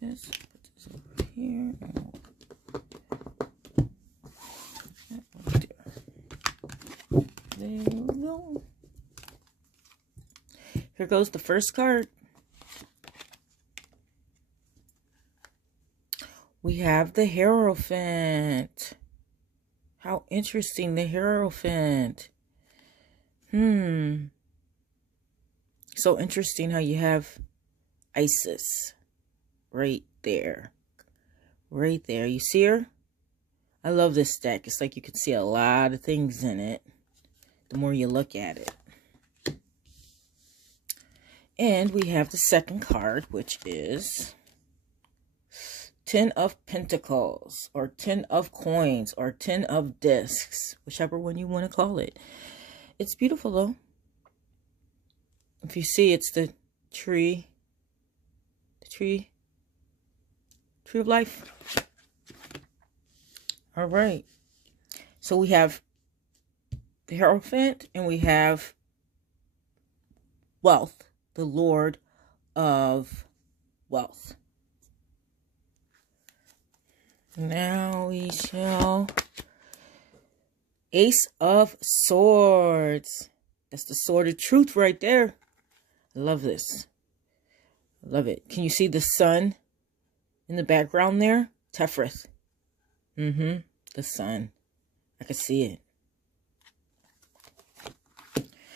this. Put this over here. There we go. Here goes the first card. We have the Hierophant. How interesting, the Hierophant. So interesting how you have Isis right there. Right there. You see her? I love this deck. It's like you can see a lot of things in it the more you look at it. And we have the second card, which is Ten of Pentacles, or Ten of Coins, or Ten of Discs, whichever one you want to call it. It's beautiful, though. If you see, it's the tree of life. All right. So we have the Hierophant, and we have Wealth, the Lord of Wealth. Now we shall Ace of Swords. That's the sword of truth right there. I love this. I love it. Can you see the sun in the background there? Tefrith. The sun. I can see it.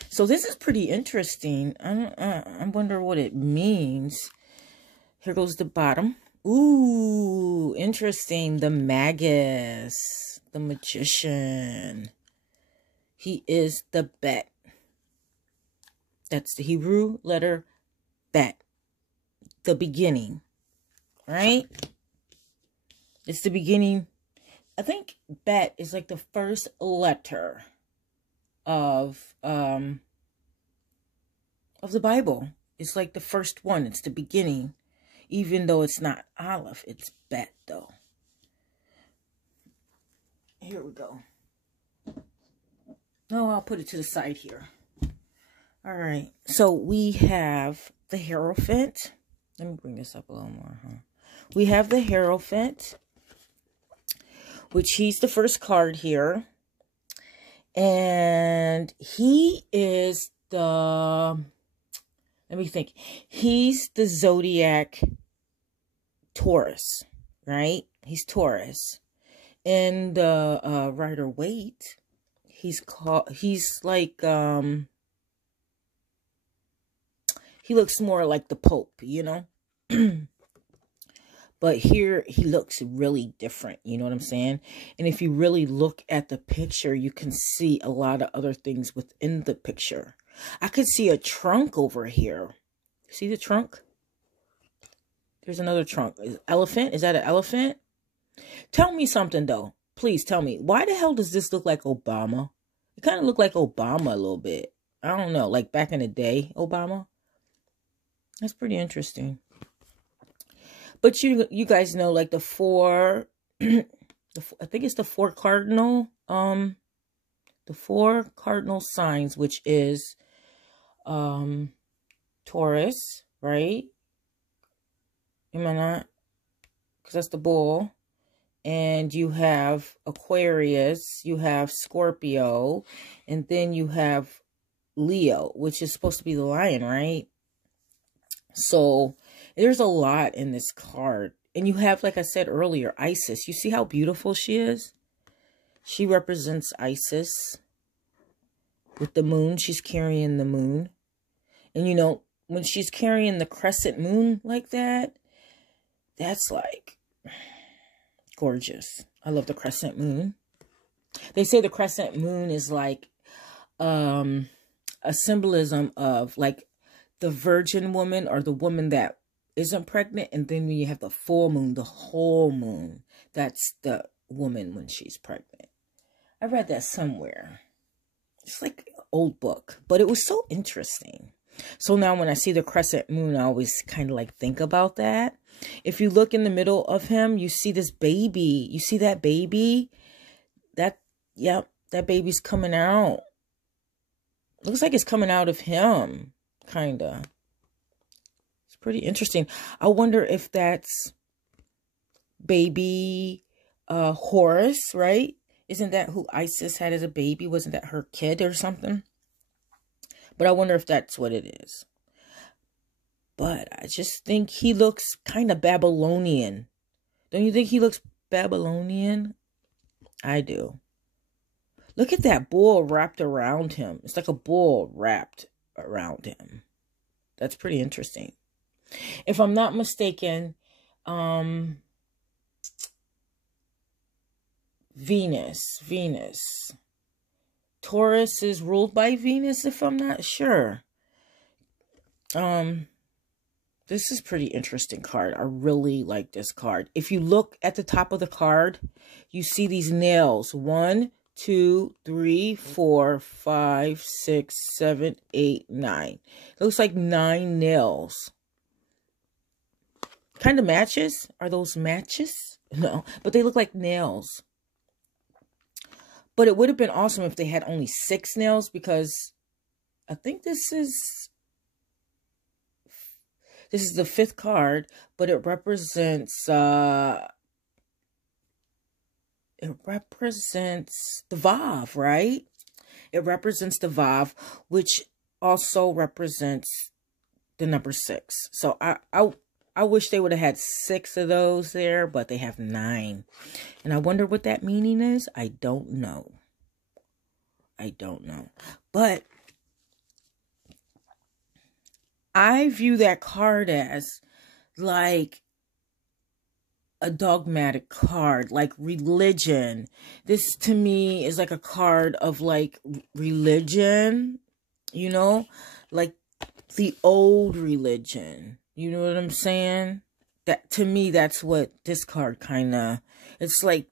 So this is pretty interesting. I wonder what it means. Here goes the bottom. Ooh, interesting. The Magus, the Magician. He is the Bet. That's the Hebrew letter Bet. The beginning, right? It's the beginning. I think Bet is like the first letter of the Bible. It's like the first one. It's the beginning. Even though it's not Aleph, it's Bet, though. Here we go. No, I'll put it to the side here. All right. So we have the Hierophant. Let me bring this up a little more. We have the Hierophant, which he's the first card here. And he is the... Let me think. He's the zodiac Taurus, right? He's Taurus. And the Rider-Waite, he's like, he looks more like the Pope, you know? But here he looks really different, you know what I'm saying? And if you really look at the picture, you can see a lot of other things within the picture. I could see a trunk over here. See the trunk? There's another trunk. Elephant? Is that an elephant? Tell me something, though. Please tell me. Why the hell does this look like Obama? It kind of looked like Obama a little bit. I don't know. Like back in the day, Obama. That's pretty interesting. But you guys know, like the four... I think it's the four cardinal... the four cardinal signs, which is Taurus, right? Am I not? Because that's the bull. And you have Aquarius, you have Scorpio, and then you have Leo, which is supposed to be the lion, right? So there's a lot in this card. And you have, like I said earlier, Isis. You see how beautiful she is? She represents Isis. With the moon, she's carrying the moon. And you know, when she's carrying the crescent moon like that, that's like gorgeous. I love the crescent moon. They say the crescent moon is like a symbolism of like the virgin woman or the woman that isn't pregnant. And then when you have the full moon, the whole moon, that's the woman when she's pregnant. I read that somewhere. It's like an old book, but it was so interesting. So now when I see the crescent moon, I always kind of like think about that. If you look in the middle of him, you see this baby. You see that baby? Yep, that baby's coming out. Looks like it's coming out of him, kind of. It's pretty interesting. I wonder if that's baby Horus, right? Isn't that who Isis had as a baby? Wasn't that her kid or something? But I wonder if that's what it is. But I just think he looks kind of Babylonian. Don't you think he looks Babylonian? I do. Look at that bull wrapped around him. It's like a bull wrapped around him. That's pretty interesting. If I'm not mistaken, Venus. Taurus is ruled by Venus, if I'm not sure. This is pretty interesting card. I really like this card. If you look at the top of the card, you see these nails. 1, 2, 3, 4, 5, 6, 7, 8, 9. It looks like 9 nails. Kind of matches. Are those matches? No, but they look like nails. But it would have been awesome if they had only 6 nails, because I think this is the 5th card, but it represents the Vav, right? It represents the Vav, which also represents the number 6. So I wish they would have had 6 of those there, but they have 9. And I wonder what that meaning is. I don't know. But I view that card as like a dogmatic card, like religion. This to me is like a card of like religion, you know, like the old religion. You know what I'm saying? That to me, that's what this card kind of, it's like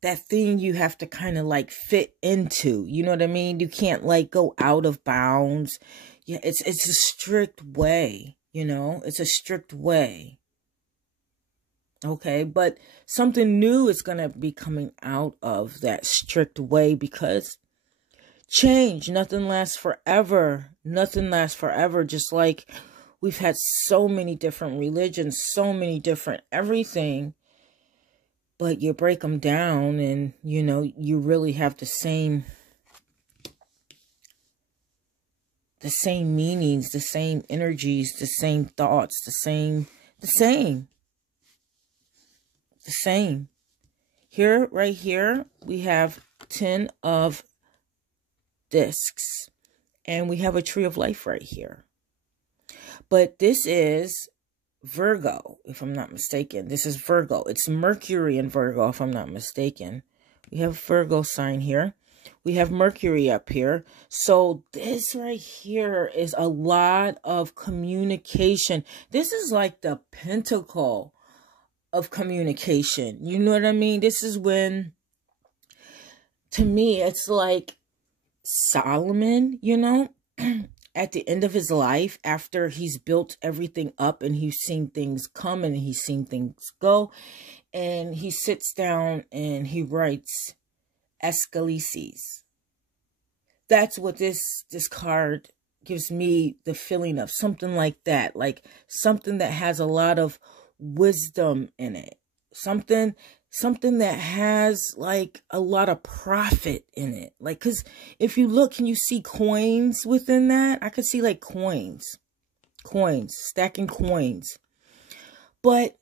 that thing you have to kind of like fit into. You know what I mean? You can't like go out of bounds. Yeah, it's a strict way, you know? It's a strict way. Okay, but something new is going to be coming out of that strict way, because change, nothing lasts forever. Nothing lasts forever. Just like we've had so many different religions, so many different everything, but you break them down and, you know, you really have the same meanings, the same energies, the same thoughts, the same. Here, right here, we have 10 of discs, and we have a tree of life right here. But this is Virgo, if I'm not mistaken. This is Virgo. It's Mercury in Virgo, if I'm not mistaken. We have Virgo sign here. We have Mercury up here. So this right here is a lot of communication. This is like the pinnacle of communication. You know what I mean? This is when, to me, it's like Solomon, you know, at the end of his life, after he's built everything up and he's seen things come and he's seen things go, and he sits down and he writes Escalices. That's what this card gives me the feeling of, something like that, like something that has a lot of wisdom in it, something that has like a lot of profit in it. Like, because if you look, can you see coins within that? I could see like coins, stacking coins. But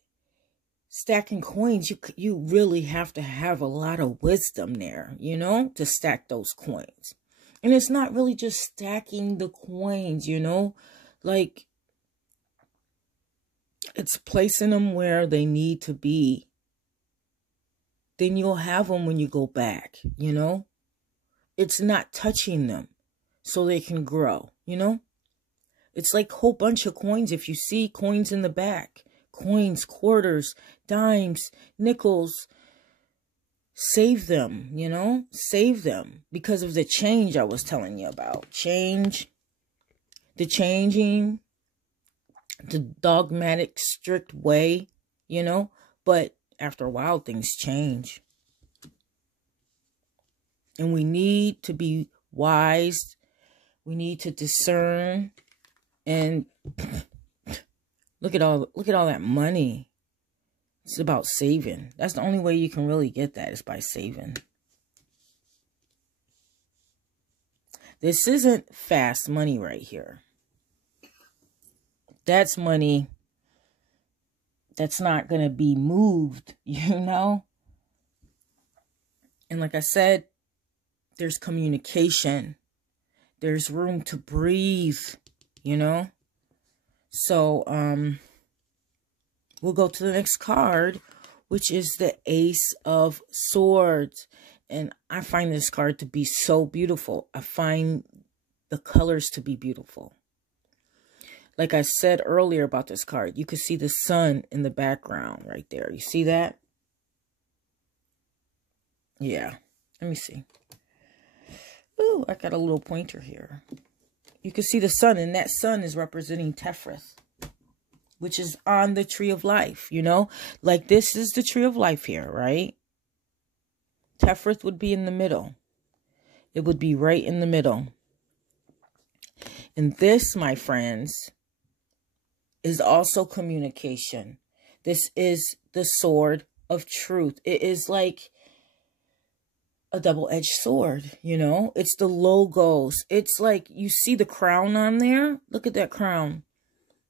stacking coins, you really have to have a lot of wisdom there, you know, to stack those coins. And it's not really just stacking the coins, you know, like it's placing them where they need to be. Then you'll have them when you go back, you know. It's not touching them so they can grow, you know. It's like a whole bunch of coins. If you see coins in the back, coins, quarters, dimes, nickels, save them, you know, save them because of the change I was telling you about. Change, the changing, the dogmatic, strict way, you know, but after a while, things change. And we need to be wise. We need to discern and Look at all that money. It's about saving. That's the only way you can really get that, is by saving. This isn't fast money right here. That's money that's not going to be moved, you know? And like I said, there's communication. There's room to breathe, you know? So, we'll go to the next card, which is the Ace of Swords. And I find this card to be so beautiful. I find the colors to be beautiful. Like I said earlier about this card, you can see the sun in the background right there. You see that? Yeah. Let me see. Ooh, I got a little pointer here. You can see the sun, and that sun is representing Tefrith, which is on the tree of life, you know? Like, this is the tree of life here, right? Tefrith would be in the middle. It would be right in the middle. And this, my friends, is also communication. This is the sword of truth. It is like a double-edged sword, you know? It's the logos. It's like, you see the crown on there? Look at that crown.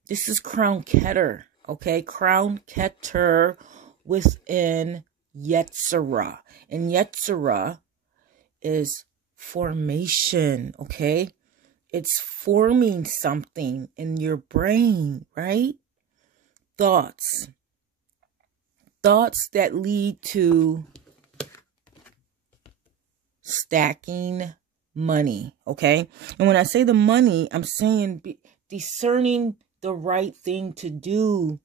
This is Crown Keter, okay? Crown Keter within Yetzirah. And Yetzirah is formation, okay? It's forming something in your brain, right? Thoughts. Thoughts that lead to stacking money, okay? And when I say the money, I'm saying discerning the right thing to do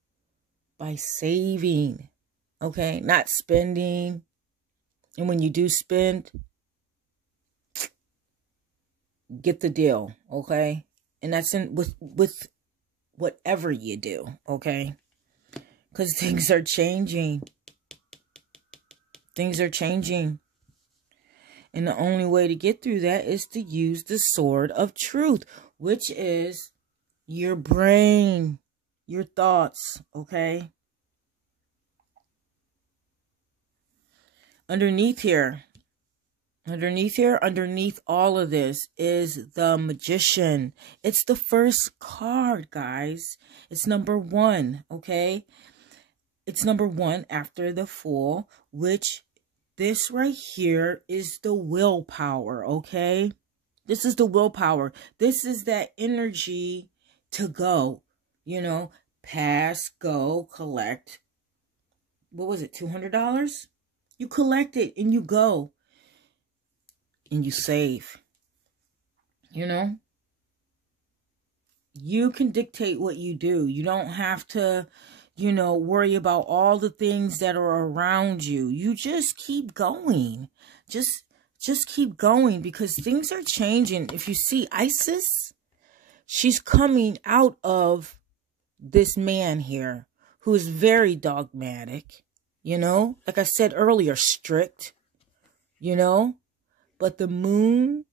by saving, okay? Not spending. And when you do spend, get the deal, okay? And that's in with whatever you do, okay? Because things are changing. Things are changing. And the only way to get through that is to use the sword of truth, which is your brain, your thoughts, okay? Underneath all of this is the Magician. It's the first card, guys. It's number 1, okay? It's number 1 after the Fool, which this right here is the willpower, okay? This is the willpower. This is that energy to go, you know, pass, go, collect. What was it, $200? You collect it and you go. And you save. You know? You can dictate what you do. You don't have to, you know, worry about all the things that are around you. You just keep going. Just keep going, because things are changing. If you see Isis, she's coming out of this man here who is very dogmatic, you know? Like I said earlier, strict, you know? But the moon,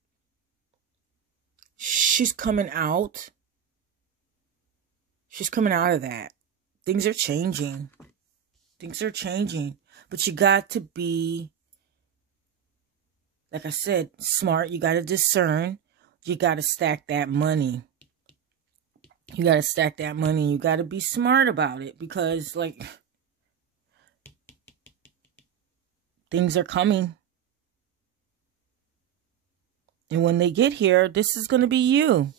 she's coming out. She's coming out of that. Things are changing. Things are changing. But you got to be, like I said, smart. You got to discern. You got to stack that money. You got to stack that money. You got to be smart about it, because, like, things are coming. And when they get here, this is going to be you.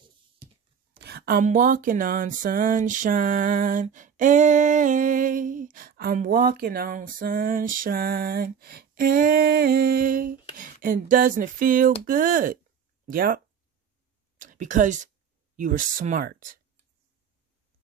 I'm walking on sunshine. Hey, I'm walking on sunshine. Hey, and doesn't it feel good? Yep. Because you were smart.